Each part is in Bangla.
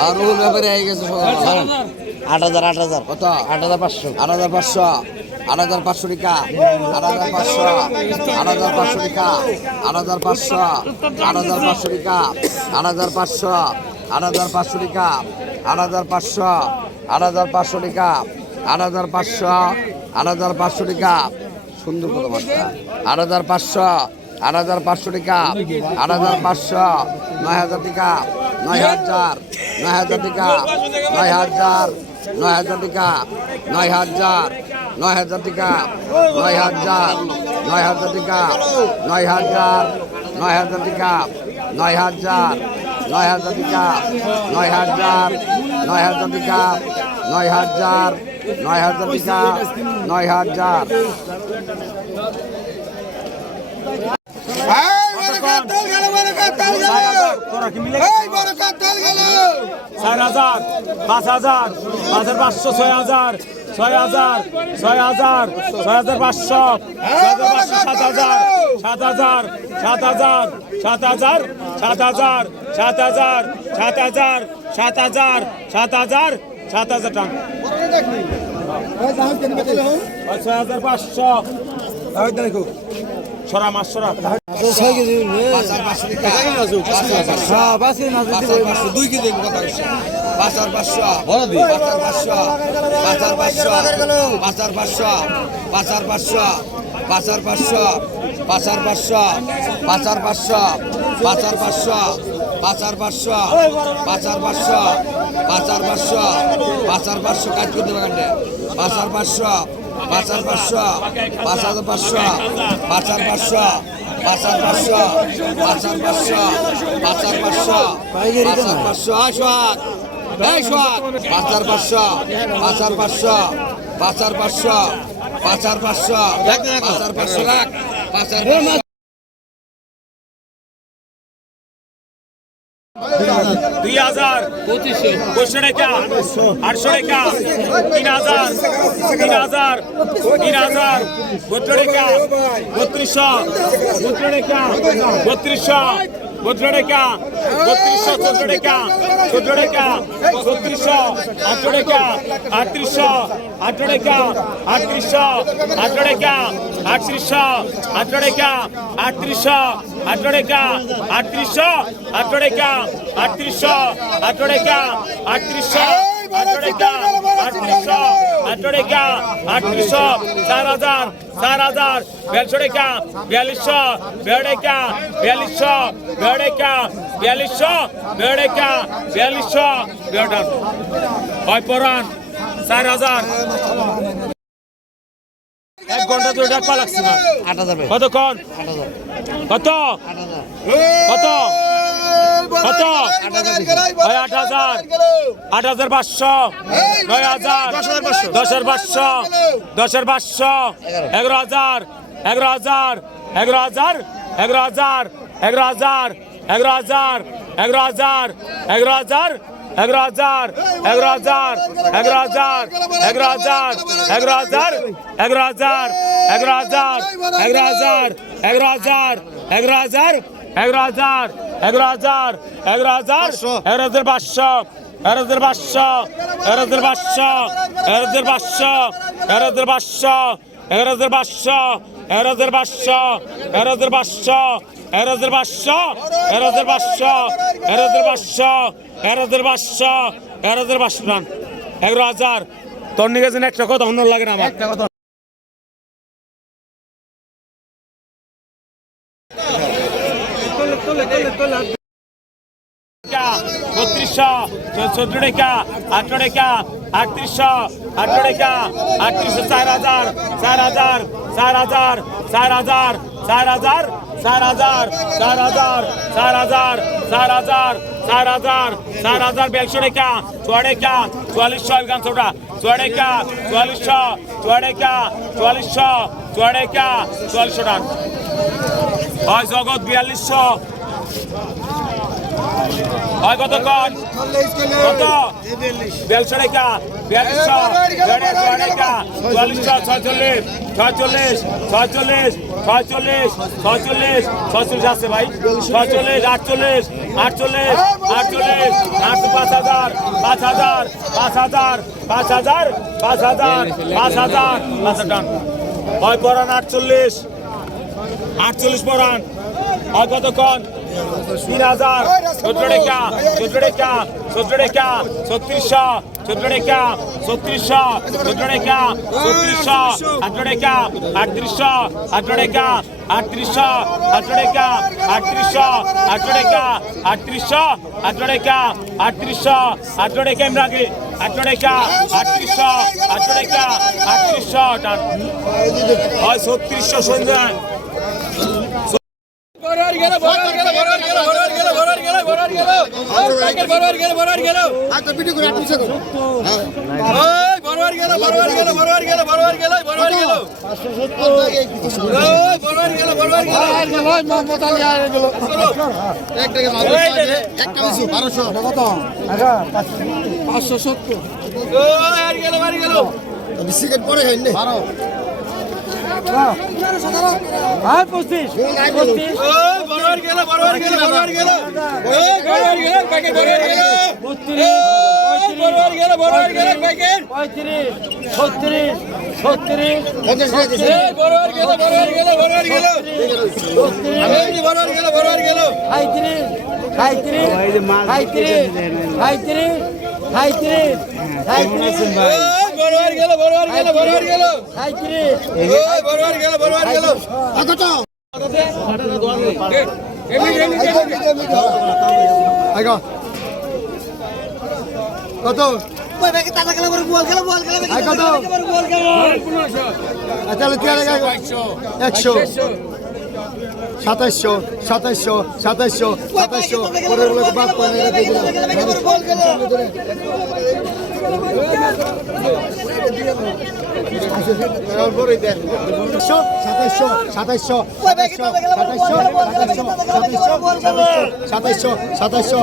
আর ব্যাপারে হয়ে গেছে আট হাজার আট হাজার কত আট হাজার পাঁচশো আট হাজার পাঁচশো আট হাজার পাঁচশো টাকা আট হাজার পাঁচশো আট হাজার পাঁচশো টাকা আট হাজার পাঁচশো আট হাজার পাঁচশো টাকা আট হাজার পাঁচশো আট হাজার পাঁচশো টাকা আট হাজার পাঁচশো আট হাজার পাঁচশো টাকা আট হাজার পাঁচশো আট হাজার পাঁচশো টাকা সুন্দর মাছটা আট হাজার পাঁচশো আট হাজার পাঁচশো টাকা, আট হাজার পাঁচশো, নয় হাজার টাকা, নয় হাজার নয় হাজার টাকা, নয় হাজার নয় হাজার টাকা, নয় হাজার নয় হাজার টাকা, নয় হাজার নয় হাজার টাকা, নয় হাজার নয় হাজার টাকা, নয় হাজার নয় হাজার টাকা, নয় হাজার নয় হাজার টাকা, নয় হাজার নয় হাজার টাকা, নয় হাজার। চার হাজার পাঁচ হাজার পাঁচ হাজার পাঁচশো ছয় হাজার ছয় হাজার ছয় হাজার ছয় হাজার পাঁচশো সাত হাজার সাত হাজার সাত হাজার সাত হাজার সাত হাজার সাত হাজার সাত হাজার সাত হাজার সাত হাজার সাত হাজার টাকা ছয় হাজার পাঁচশো সরা মাস সরা পাঁচার পাঁচশো কাজ করতে পারেন পাঁচার পাঁচশো পাঁচ হাজার পাঁচশো পাঁচ হাজার পাঁচশো পাঁচ হাজার পাঁচশো পাঁচ হাজার পাঁচশো পাঁচ হাজার পাঁচশো পাঁচ হাজার পাঁচশো পাঁচ হাজার পাঁচশো আশাক এই শোয়াক পাঁচ হাজার পাঁচশো দুই হাজার পঁচিশশো টাকা আটশো টাকা তিন হাজার তিন হাজার তিন হাজার বত্র টাকা বত্রিশশো বত্র টাকা বত্রিশশো বত্র টাকা বত্রিশশো চোদ্দ টাকা চোদ্দ টাকা ছত্রিশশো আটশো টাকা আটত্রিশশো আটশো টাকা আটত্রিশশো আটশো টাকা আটত্রিশশো আটশো টাকা আটত্রিশশো আটশো টাকা আটত্রিশশো আটশো টাকা আটত্রিশশো আটশো টাকা আটত্রিশশো আটশো টাকা আটত্রিশশো আটশো টাকা আটত্রিশশো চার হাজার চার হাজার বিয়াল্লিশশো টাকা বিয়াল্লিশশো বিয়াল্লিশ টাকা বিয়াল্লিশশো বিয়াল্লিশ টাকা বিয়াল্লিশশো বিয়াল্লিশ টাকা বিয়াল্লিশশো বিয়াল্লিশ হয় পরান চার হাজার এক ঘণ্টা ধরে ডাকপা লাগছে না। আট হাজার কত কত? কত? আট হাজার। আট হাজার পাঁচশো। নয় হাজার। দশ হাজার পাঁচশো। দশ হাজার পাঁচশো। এগারো হাজার। এগারো হাজার। এগারো হাজার। এগারো হাজার। এগারো হাজার। এগারো হাজার। এগারো হাজার। এগারো হাজার। এগারো হাজার এগারো হাজার এগারো হাজার এগারো হাজার এগারো হাজার এগারো হাজার এগারো হাজার এগারো হাজার এগারো হাজার এগারো হাজার এগারো হাজার এগারো হাজার এগারো হাজার এগারো হাজার পাঁচশো এগারো হাজার পাঁচশো এগারো হাজার পাঁচশো এগারো হাজার পাঁচশো এগারো হাজার পাঁচশো এগারো হাজার পাঁচশো এগারো হাজার পাঁচশো এগারো হাজার পাঁচশো পাঁচশো এগারো হাজার পাঁচশো এগারো হাজার পাঁচশো এগারো হাজার পাঁচশো এগারো হাজার তোর নিয়ে গেছেন একটা কথা অন্য লাগে না আমার। বত্রিশশো চোদ্দ টাকা আঠারো টাকা আটত্রিশশো আঠারো টাকা আটত্রিশশো চার হাজার চার হাজার চার হাজার চার হাজার চার হাজার চার হাজার চার হাজার চার হাজার চার হাজার চার হাজার চার হাজার বিয়াল্লিশশো রেখা, চুয়া টাকা চুয়াল্লিশশো গান ছোটা চুয়া টাকা চুয়াল্লিশশো চুয়া টাকা চুয়াল্লিশশো চুয়া টাকা চুয়াল্লিশশো টাকা হয় জগৎ বিয়াল্লিশশো হয় কত কন কত টাকা বিয়াল্লিশশো টাকা চুয়াল্লিশশো ছয়চল্লিশ ছয়চল্লিশ ছয়চল্লিশ ছয়চল্লিশ ছয়চল্লিশ ছয়চল্লিশ আছে ভাই। ছয়চল্লিশ, আটচল্লিশ আটচল্লিশ আটচল্লিশ আটশো পাঁচ হাজার পাঁচ হাজার পাঁচ হাজার পাঁচ হাজার পাঁচ হাজার পাঁচ হাজার পাঁচ হাজার। হয় পরান আটচল্লিশ আটচল্লিশ পরান হয় কতক্ষণ? তিন হাজার চোদ্দ টাকা চোদ্দ টাকা চোদ্দ টাকা ছত্রিশশো চোদ্দ টাকা ছত্রিশশো চোদ্দ টাকা ছত্রিশশো আঠারো টাকা আটত্রিশশো আঠারো টাকা আটত্রিশশো আঠারো টাকা আটত্রিশশো আঠারো টাকা আটত্রিশশো আঠারো টাকা আটত্রিশশো আঠারো টাকা এমনি আগে আঠারো টাকা আটত্রিশশো আঠারো টাকা আটত্রিশশো হয় সন্ধ্যা পাঁচশো সত্তর সিগারেট পরে খাইনি আর পঁচিশ পঁয়ত্রিশ ছত্রিশ ছত্রিশ সাঁত্রিশ সাঁত্রিশ সাঁত্রিশ সাঁত্রিশ সাঁত্রিশ বরবার গেল বরবার গেল বরবার গেল। কত একশো সাতাশশো সাতাশশো সাতাশশো সাতাশশো লোক বাদ পনেরো সাতাইশশো সাতাইশশো সাতাইশশো সাতাইশশো সাতাইশশো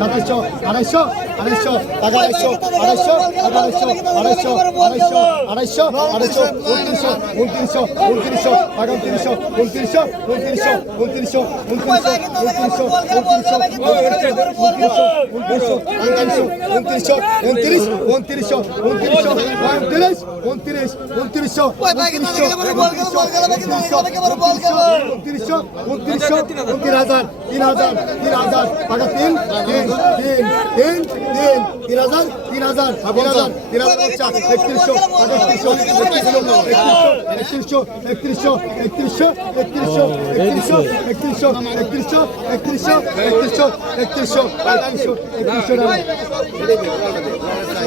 সাতাইশশো আড়াইশো আড়াইশো আড়াইশো আড়াইশো আড়াইশো আড়াইশো আড়াইশো আড়াইশো আড়াইশো উনত্রিশশো উনত্রিশশো উনত্রিশশো আগামত্রিশশো উনত্রিশশো উনত্রিশশো উনত্রিশশো উনত্রিশশো উনত্রিশশো উনত্রিশশো উনত্রিশশো উনত্রিশশো উনত্রিশ উনত্রিশশো উনত্রিশশো উনত্রিশ উনত্রিশ উনত্রিশশো উনত্রিশশো উনত্রিশশো উনত্রিশ হাজার তিন হাজার তিন হাজার টাকা তিন তিন তিন তিন তিন তিন হাজার তিন হাজার তিন হাজার তিন হাজার বাচ্চা একত্রিশশো একত্রিশশো একত্রিশশো একত্রিশশো একত্রিশশো একত্রিশশো একত্রিশশো একত্রিশশো একত্রিশশো একত্রিশশো একত্রিশশো একত্রিশশো একত্রিশশো একত্রিশশো টাকা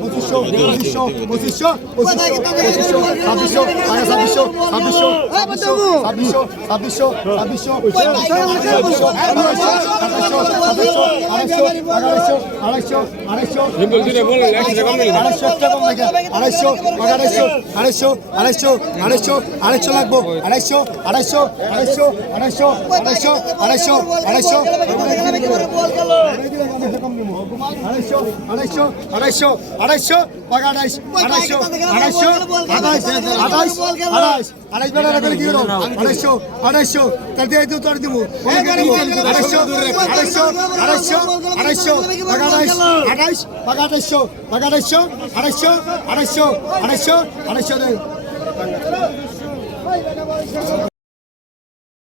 পঁচিশশো পঁচিশশো পঁচিশশো পঁচিশশো ছাব্বিশশো আগে ছাব্বিশশো ছাব্বিশশো ছাব্বিশশো ছাব্বিশশো ছাব্বিশশো ছাব্বিশশো আড়াইশো আড়াইশো আড়াইশো আড়াইশো আড়াইশো আড়াইশো আড়াইশো আড়াইশো আড়াইশো লাগবো আড়াইশো আড়াইশো আড়াইশো আড়াইশো আড়াইশো আড়াইশো আড়াইশো আড়াইশো আড়াইশো আড়াইশো আড়াইশো পাকা আড়াইশ আড়াইশো আড়াইশো আড়াইশ আড়াইশ আড়াইশ আড়াইশ বেলা করে কি করো আড়াইশো আড়াইশো তাহলে দিয়ে দিও তোর দিব আড়াইশো আড়াইশো আড়াইশো আড়াইশো পাকা আড়াইশ আড়াইশ পাকা আড়াইশো পাকা আড়াইশো আড়াইশো আড়াইশো আড়াইশো আড়াইশো দেয়